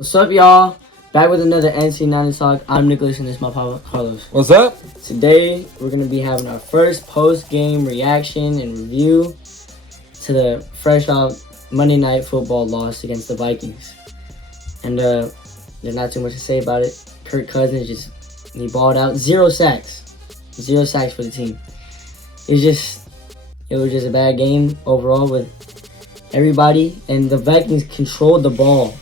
What's up, y'all? Back with another NC90 Talk. I'm Nicholas, and this is my papa, Carlos. What's up? Today, we're going to be having our first post-game reaction and review to the fresh-off Monday Night Football loss against the Vikings. And there's not too much to say about it. Kirk Cousins he balled out. 0 sacks. 0 sacks for the team. It was just a bad game overall with everybody. And the Vikings controlled the ball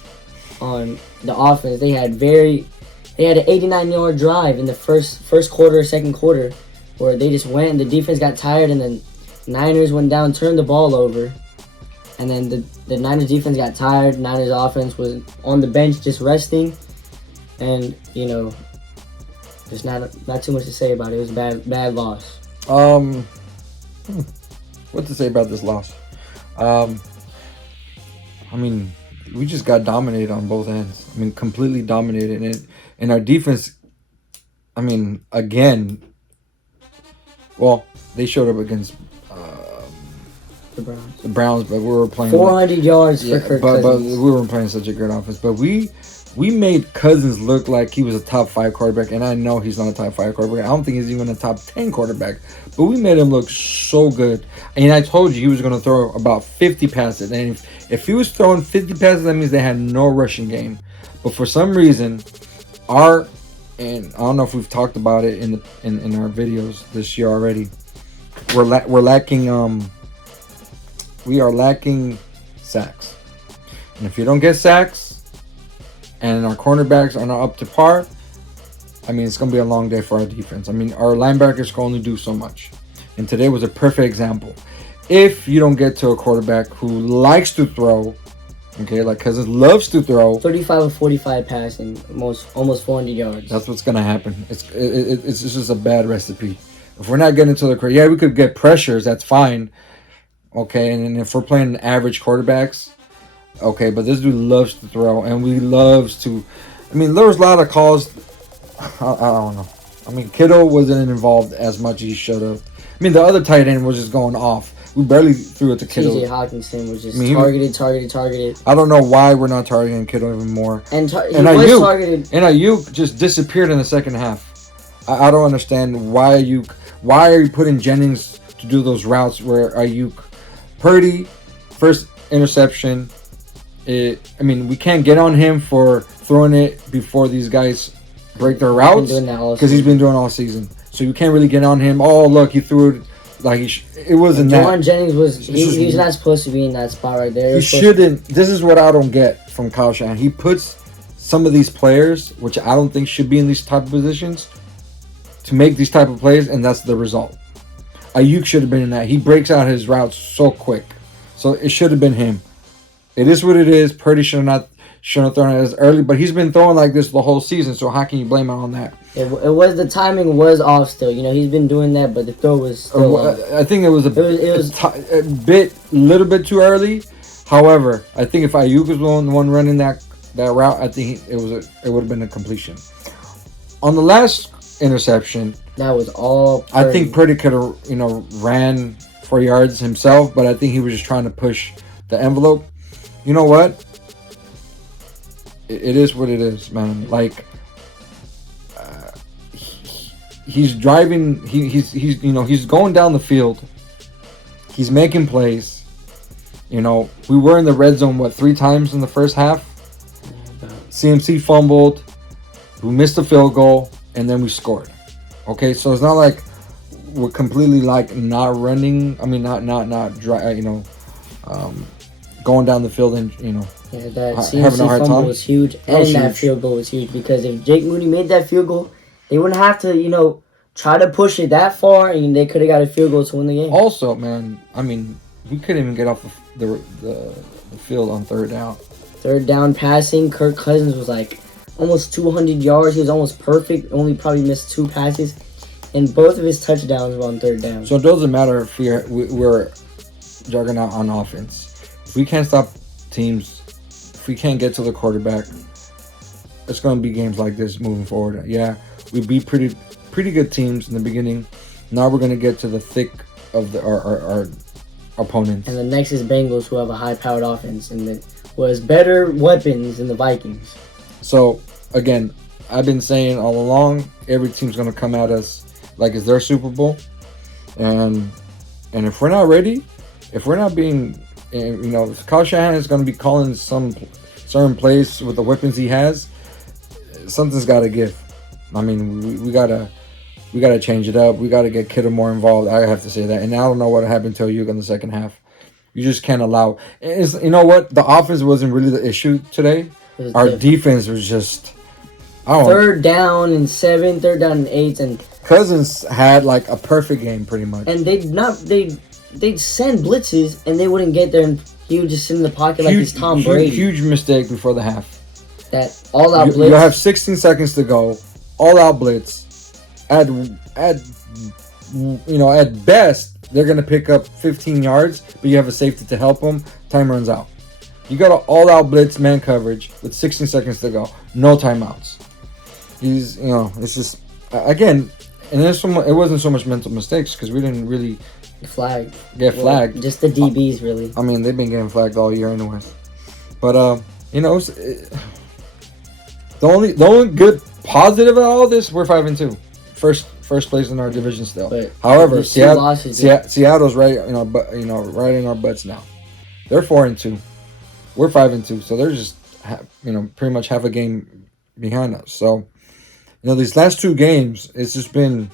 on the offense. They had an 89-yard drive in the first quarter, second quarter, where they just went and the defense got tired, and then Niners went down, turned the ball over, and then the Niners defense got tired. Niners offense was on the bench just resting, and there's not too much to say about it. It was a bad loss. What to say about this loss? We just got dominated on both ends. Completely dominated. And our defense, again, well, they showed up against the Browns, but we were playing 400 yards for Kirk but Cousins. we weren't playing such a good offense. But we made Cousins look like he was a top 5 quarterback, and I know he's not a top 5 quarterback. I don't think he's even a top 10 quarterback. But we made him look so good. And I told you he was going to throw about 50 passes. And if he was throwing 50 passes, that means they had no rushing game. But for some reason, and I don't know if we've talked about it in our videos this year already, we are lacking sacks. And if you don't get sacks, and our cornerbacks are not up to par, it's going to be a long day for our defense. Our linebackers can only do so much. And today was a perfect example. If you don't get to a quarterback who likes to throw, okay, like Cousins loves to throw, 35 of 45 passing, almost 400 yards. that's what's going to happen. It's just a bad recipe. If we're not getting to the we could get pressures, that's fine. Okay, and if we're playing average quarterbacks, okay, but this dude loves to throw, and we loves to. There was a lot of calls. I don't know. Kittle wasn't involved as much as he should have. The other tight end was just going off. We barely threw it to Kittle. TJ Hawkinson was just targeted. I don't know why we're not targeting Kittle even more. And he was targeted. And Ayuk just disappeared in the second half. I don't understand why are you putting Jennings to do those routes where Ayuk, Purdy, first interception. We can't get on him for throwing it before these guys break their routes because he's been doing all season. So you can't really get on him. Oh, look, he threw it like it wasn't that. Juwan Jennings was not supposed to be in that spot right there. He shouldn't. This is what I don't get from Kyle Shanahan. He puts some of these players, which I don't think should be in these type of positions, to make these type of plays, and that's the result. Ayuk should have been in that. He breaks out his routes so quick. So it should have been him. It is what it is. Purdy shouldn't have thrown it as early, but he's been throwing like this the whole season, so how can you blame him on that? The timing was off still. He's been doing that, but the throw was still off. I think it was a little bit too early. However, I think if Ayuk was the one running that route, I think it would have been a completion. On the last interception, that was all Purdy. I think Purdy could have ran 4 yards himself, but I think he was just trying to push the envelope. You know what? It is what it is, man. He's driving. He's going down the field. He's making plays. We were in the red zone 3 times in the first half. CMC fumbled. We missed a field goal, and then we scored. Okay, so it's not like we're completely not running. Going down the field and that CMC fumble was huge, and that field goal was huge, because if Jake Moody made that field goal, they wouldn't have to try to push it that far, and they could have got a field goal to win the game. Also, man, we couldn't even get off the field on third down. Third down passing, Kirk Cousins was almost 200 yards. He was almost perfect. Only probably missed 2 passes, and both of his touchdowns were on third down. So it doesn't matter if we're juggernaut on offense. If we can't stop teams, if we can't get to the quarterback, it's going to be games like this moving forward. Yeah, we beat pretty good teams in the beginning. Now we're going to get to the thick of our opponents. And the next is Bengals, who have a high-powered offense and was better weapons than the Vikings. So again, I've been saying all along, every team's gonna come at us like it's their Super Bowl, and if we're not ready, if we're not being, Kyle Shanahan is gonna be calling some certain plays with the weapons he has. Something's got to give. I mean, we gotta change it up. We gotta get Kittle more involved. I have to say that. And I don't know what happened to you in the second half. You just can't allow. You know what? The offense wasn't really the issue today. Our defense was just. Third down and 7, third down and 8, and Cousins had like a perfect game pretty much. And they'd send blitzes and they wouldn't get there, and he would just sit in the pocket like he's Tom Brady. Huge mistake before the half. That all out blitz. You have 16 seconds to go. All out blitz. At best they're gonna pick up 15 yards, but you have a safety to help them. Time runs out. You got an all out blitz man coverage with 16 seconds to go. No timeouts. It's just again, and it wasn't so much mental mistakes because we didn't really get flagged. Just the DBs really. I mean, they've been getting flagged all year anyway. But the only good positive of all this, we're 5-2, first place in our division still. But however, Seattle's right right in our butts now. They're 4-2. We're 5-2, so they're just pretty much half a game behind us. So these last two games, it's just been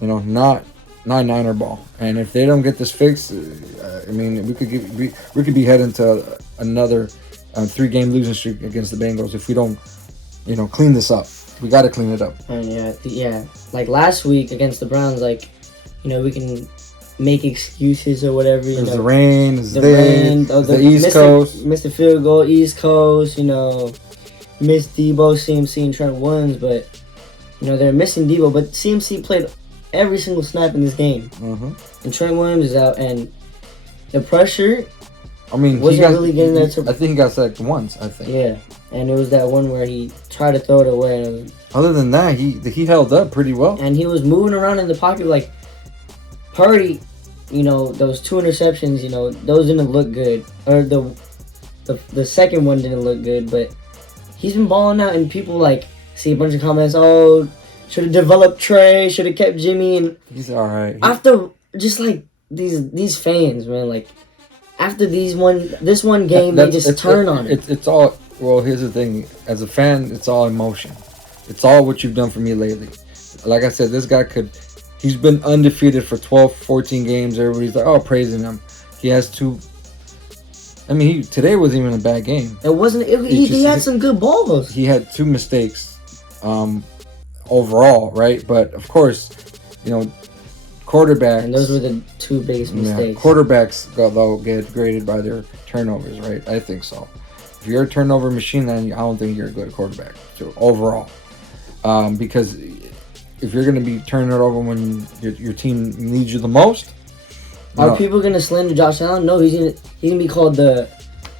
not Niner ball. And if they don't get this fixed, I mean, we could be heading to another 3-game losing streak against the Bengals if we don't clean this up. We got to clean it up. And yeah, like last week against the Browns, we can make excuses or whatever. There's the rain, the East Coast. Missed the field goal, East Coast, missed Debo, CMC, and Trent Williams, but, they're missing Debo, but CMC played every single snap in this game. Mm-hmm. And Trent Williams is out, and the pressure wasn't really getting there. I think he got sacked once, I think. Yeah, and it was that one where he tried to throw it away. And other than that, he held up pretty well. And he was moving around in the pocket like Purdy. Those 2 interceptions, those didn't look good. Or the second one didn't look good, but he's been balling out, and people see a bunch of comments, should have developed Trey, should have kept Jimmy, and he's all right. After just these fans, man, after this one game, they just turn on it. It's all, well, here's the thing. As a fan, it's all emotion. It's all what you've done for me lately. Like I said, this guy he's been undefeated for 12, 14 games. Everybody's praising him. He has 2. I mean, today wasn't even a bad game. It wasn't. He had some good balls. He had 2 mistakes overall, right? But, of course, quarterbacks. And those were the 2 biggest mistakes. Quarterbacks, though, get graded by their turnovers, right? I think so. If you're a turnover machine, then I don't think you're a good quarterback overall. Because if you're going to be turning it over when your team needs you the most. Are people going to slander Josh Allen? No, he's gonna be called the...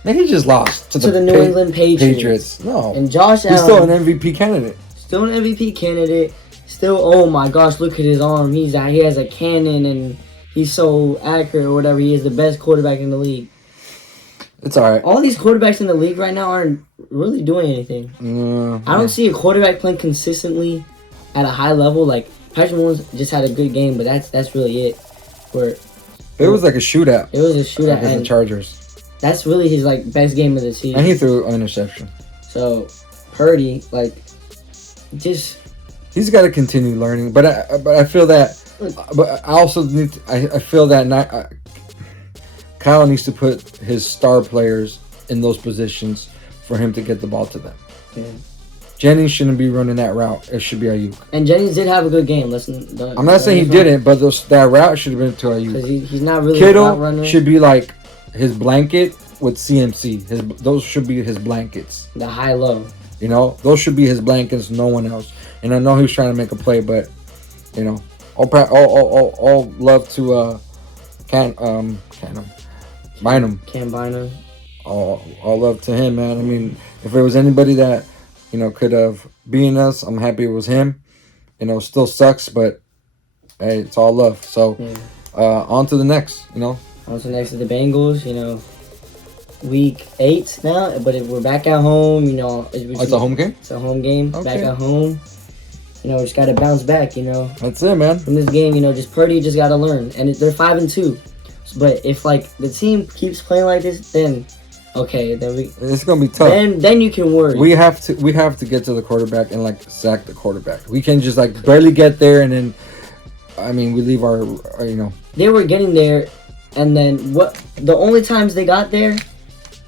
Man, he just lost to the New England Patriots. No. And Josh Allen... He's still an MVP candidate. Still, oh my gosh, look at his arm. He has a cannon, and he's so accurate or whatever. He is the best quarterback in the league. It's all right. All these quarterbacks in the league right now aren't really doing anything. I don't see a quarterback playing consistently at a high level. Patrick Mahomes just had a good game, but that's really it. It was like a shootout. It was a shootout against the Chargers. That's really his best game of the season. And he threw an interception. So Purdy, just he's got to continue learning. But I feel that. But I also I feel that Kyle needs to put his star players in those positions for him to get the ball to them. Yeah. Jennings shouldn't be running that route. It should be Ayuk. And Jennings did have a good game. I'm not saying he didn't, but that route should have been to Ayuk. Because he's not really Kittle a route runner. Should be like his blanket with CMC. Those should be his blankets. The high-low. Those should be his blankets, no one else. And I know he was trying to make a play, but, all love to Bynum. Cam Bynum. All love to him, man. I mean, if there was anybody that, could have beaten us, I'm happy it was him. Still sucks, but, hey, it's all love. So, on to the next, On to the next is the Bengals, week 8 now, but if we're back at home, you know, It's a home game. It's a home game. Okay. Back at home, you know, just got to bounce back. You know, That's it, man. from this game, you know, just Purdy just got to learn, and they're 5-2. But if like the team keeps playing like this, then okay, then It's gonna be tough. then you can worry. We have to get to the quarterback and like sack the quarterback. We can just like barely get there, and then I mean we leave our you know. They were getting there, and then the only times they got there,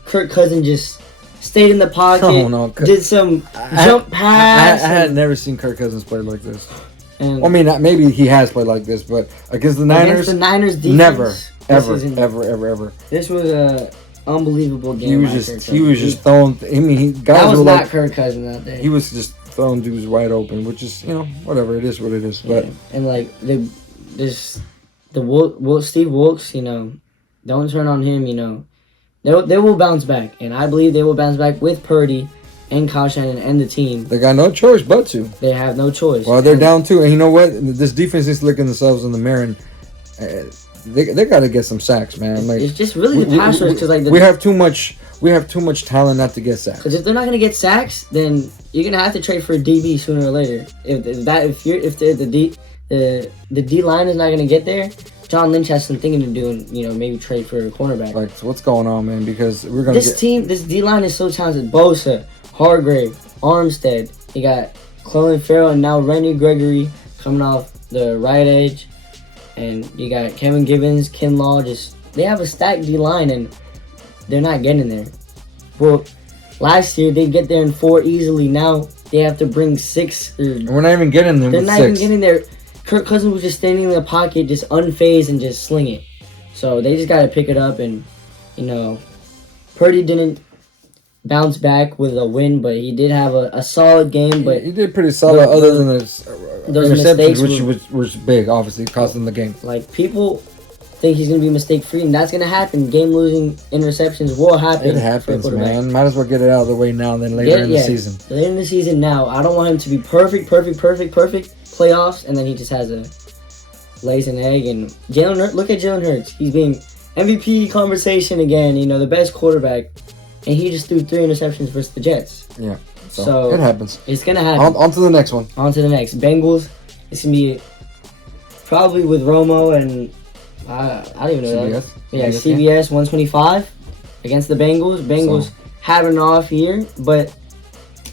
Kirk Cousins just stayed in the pocket, Oh, no. did some jump pass. I had never seen Kirk Cousins play like this. And I mean, maybe he has played like this, but against the Niners, defense, never, ever. This was a unbelievable game. He was just throwing. I mean, guys that was were not like, Kirk Cousins that day. he was just throwing dudes wide open, which is, you know, whatever, it is what it is. But and like Steve Wilkes, you know, don't turn on him. You know, they will bounce back, and I believe they will bounce back with Purdy and Kyle Shanahan and the team. they got no choice but to. They have no choice. Well, they're down 2, and you know what? This defense is looking themselves in the mirror, and they got to get some sacks, man. Like, it's just really the pass rush because like we have too much talent not to get sacks. Because if they're not gonna get sacks, then you're gonna have to trade for a DB sooner or later. If the D line is not gonna get there, John Lynch has some thinking to do, and you know maybe trade for a cornerback. Like, so what's going on, man? Because we're gonna this D line is so talented. Bosa, Hargrave, Armstead. You got Clelin Ferrell and now Randy Gregory coming off the right edge, and you got Kevin Givens, Kinlaw. They have a stacked D line, and they're not getting there. Well, last year they get there in 4 easily. Now they have to bring 6. and we're not even getting them. They're with not 6. even getting there. Kirk Cousins was just standing in the pocket, just unfazed and just sling it. So they just got to pick it up, and you know, Purdy didn't bounce back with a win, but he did have a solid game. But he did pretty solid, other than those mistakes, which was big, obviously costing the game. Like people think he's gonna be mistake free, and that's gonna happen. Game losing interceptions will happen. It happens, man. Might as well get it out of the way now than later in the season. Later in the season now. I don't want him to be perfect playoffs, and then he just has lays an egg. And look at Jalen Hurts. He's being MVP conversation again. You know, the best quarterback, and he just threw 3 interceptions versus the Jets. Yeah. So it happens. It's gonna happen. On to the next one. On to the next. Bengals. It's gonna be probably with Romo and I don't even know CBS. that. Yeah, CBS 125 against the Bengals. Bengals have an off year, but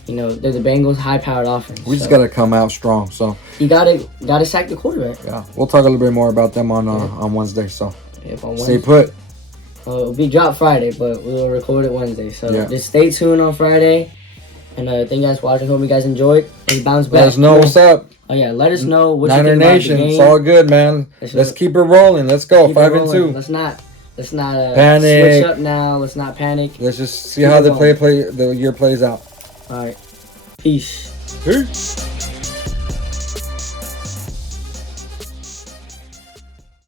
you know they're the Bengals, high-powered offense. We just gotta come out strong. So you gotta sack the quarterback. Yeah, we'll talk a little bit more about them on Wednesday. So On stay put. It'll be dropped Friday, but we'll record it Wednesday. So Yeah. just stay tuned on Friday. And thank you guys for watching. Hope you guys enjoyed. And bounce back. Let us know what's up. Oh yeah, let us know what Niner you think Nation. about the game. It's all good, man. Let's keep it rolling. Let's go. Keep it 5-2. rolling. Let's not panic. switch up now. Let's not panic. Let's just see how the year plays out. All right. Peace. Peace.